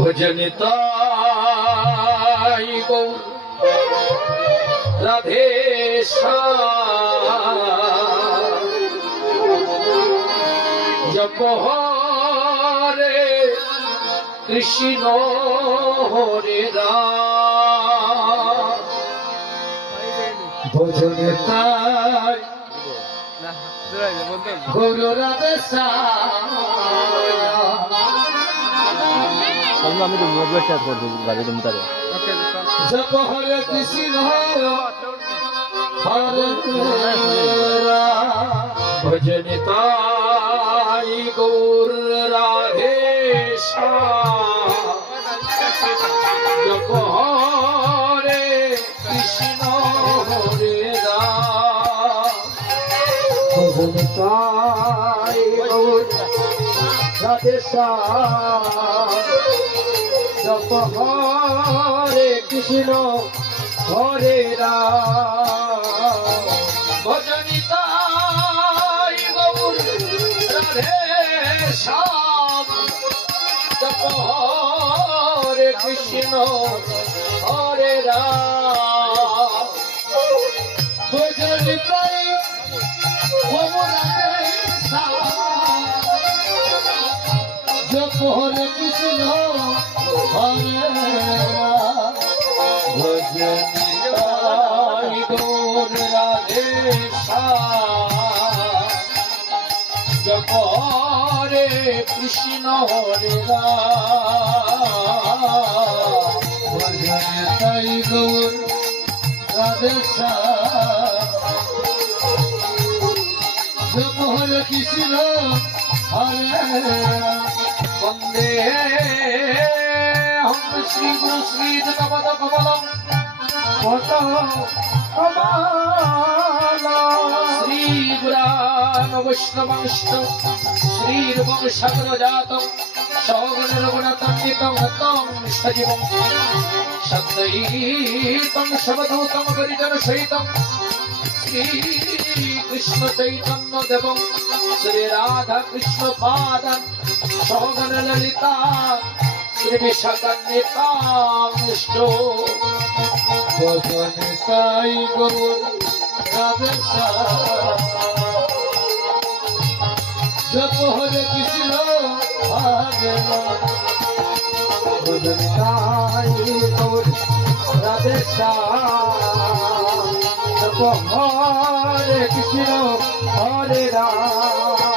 ভজনিতাই গৌর রাধে জপ হরে কৃষ্ণ হরে রাম ভজনিতাই গৌর রাধে আমি তো মোবাইল চার্জ করে দিই গাড়ি তুমি তারে জপ হরে কৃষ্ণ হরে রাম ভজনিতাই গৌর রাধে জপ হরে কৃষ্ণ হরে রাম ভজনিতাই গৌর রাধে জপ হরে কৃষ্ণ হরে রাম ভজনিতাই গৌর রাধে শ্যাম জপ হরে কৃষ্ণ হরে রাম ভজনিতাই গৌর রাধে শ্যাম জপ হরে কৃষ্ণ হরে রাম ভজনিতাই গৌর রাধে শ্যাম জপ হরে কৃষ্ণ হরে রাম ভজনিতাই গৌর রাধে শ্যাম জপ হরে কৃষ্ণ হরে রাম বন্দে হম শ্রী গুরু শ্রী যুগপদ কমলম শ্রী গুরান বৈষ্ণবংশ শ্রীরূপং সাগরজাতং সগণ রঘুনাথান্বিতং তং সজীবং সদ্বৈতং সবধূতং গরিজন সহিতং শ্রী কৃষ্ণ চৈতন্য দেবং শ্রী রাধা কৃষ্ণ পাদং সগণ ললিতা শ্রী বিশাখান্বিতাংশ ভজনিতাই গৌর রাধে জপ হরে কৃষ্ণ হরে রাম ভজনিতাই গৌর রাধে জপ হরে কৃষ্ণ হরে রাম